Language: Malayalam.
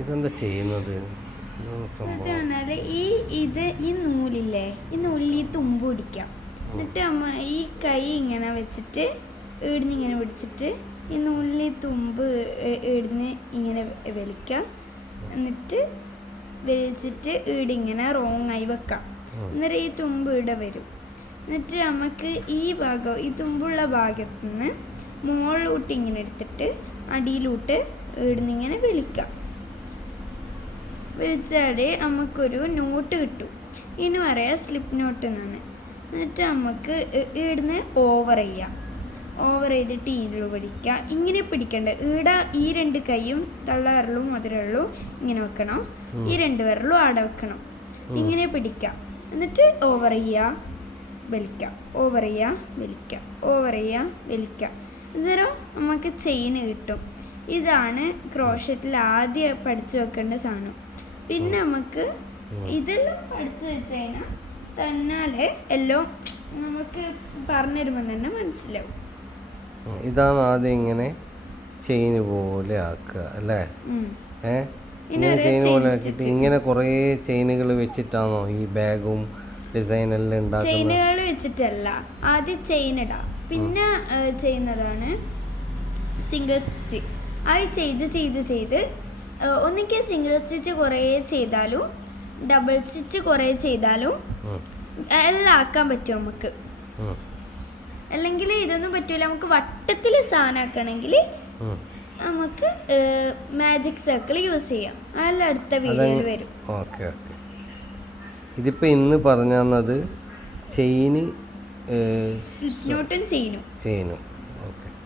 ഇതെന്താ ചെയ്യുന്നത്? ഈ നൂലില്ലേ, ഈ നൂലിൽ ഈ തുമ്പ് പിടിക്കാം. എന്നിട്ട് അമ്മ ഈ കൈ ഇങ്ങനെ വെച്ചിട്ട് ഇവിടുന്ന് ഇങ്ങനെ പിടിച്ചിട്ട് ഈ നൂലിൽ ഈ തുമ്പ് ഇവിടുന്ന് ഇങ്ങനെ വലിക്കാം. എന്നിട്ട് വലിച്ചിട്ട് ഇങ്ങനെ റോങ്ങായി വെക്കാം. അന്നേരം ഈ തുമ്പ് ഇവിടെ വരും. എന്നിട്ട് നമുക്ക് ഈ ഭാഗം, ഈ തുമ്പുള്ള ഭാഗത്തു നിന്ന് മുകളിലോട്ട് ഇങ്ങനെ എടുത്തിട്ട് അടിയിലോട്ട് ഇവിടുന്ന് ഇങ്ങനെ വലിക്കാം. വലിച്ചാൽ നമുക്കൊരു നോട്ട് കിട്ടും. ഇതിന് പറയാം സ്ലിപ്പ് നോട്ട് എന്നാണ്. എന്നിട്ട് നമുക്ക് ഇവിടുന്ന് ഓവർ ചെയ്യാം. ഓവർ ചെയ്തിട്ട് ഇതിൽ പിടിക്കുക. ഇങ്ങനെ പിടിക്കണ്ട. ഇവിടെ ഈ 2 കൈയും തള്ളവിരലും മധുരവിരലും ഇങ്ങനെ വെക്കണം. ഈ 2 വിരലും ആടെ വെക്കണം. ഇങ്ങനെ പിടിക്കാം. എന്നിട്ട് ഓവർ ചെയ്യുക, വലിക്കാം, ഓവർ ചെയ്യുക, വലിക്കാം, ഓവർ ചെയ്യുക, വലിക്കാം. അന്നേരം നമുക്ക് ചെയിൻ കിട്ടും. ഇതാണ് ക്രോഷറ്റിൽ ആദ്യം പഠിച്ചു വെക്കേണ്ട സാധനം. പിന്നെ നമുക്ക് ഇതെല്ലാം പഠിച്ചു വെച്ച് കഴിഞ്ഞാൽ തന്നാലെ എല്ലാം നമുക്ക് പറഞ്ഞു തരുമ്പോൾ തന്നെ മനസ്സിലാവും. ഇതാണ് ആദ്യം ഇങ്ങനെ ചെയിൻ പോലെ ആക്കുക അല്ലേ? ഇങ്ങനെ ചെയിൻ പോലെ ആക്കിയിട്ട് ഇങ്ങനെ കുറേ ചെയിനുകൾ വെച്ചിട്ടാണോ ഈ ബാഗും ഡിസൈനെല്ലാം ഉണ്ടാക്കുന്നത്? ചെയിനുകൾ വെച്ചിട്ടല്ല, ആദ്യം ചെയിൻ ഇടാം, പിന്നെ ചെയ്യുന്നതാണ് സിംഗിൾ സ്റ്റിച്ച്. അത് ചെയ്ത് ഒന്നിക്കൽ സിംഗിൾ സ്റ്റിച്ച് കുറേ ചെയ്താലും ഡബിൾ സ്റ്റിച്ച് കുറേ ചെയ്താലും എല്ലാം ആക്കാൻ പറ്റും നമുക്ക്. അല്ലെങ്കിൽ ഇതൊന്നും പറ്റൂല. നമുക്ക് വട്ടത്തിൽ സാധനമാക്കണമെങ്കിൽ നമുക്ക് മാജിക് സർക്കിൾ യൂസ് ചെയ്യാം. അതെല്ലാം അടുത്ത വീഡിയോയിൽ വരും. Okay okay. ഇതിപ്പോൾ ഇന്ന് പറഞ്ഞു തന്നത് ചെയിന്, സ്ലിപ്പ് നോട്ടും ചെയിനും.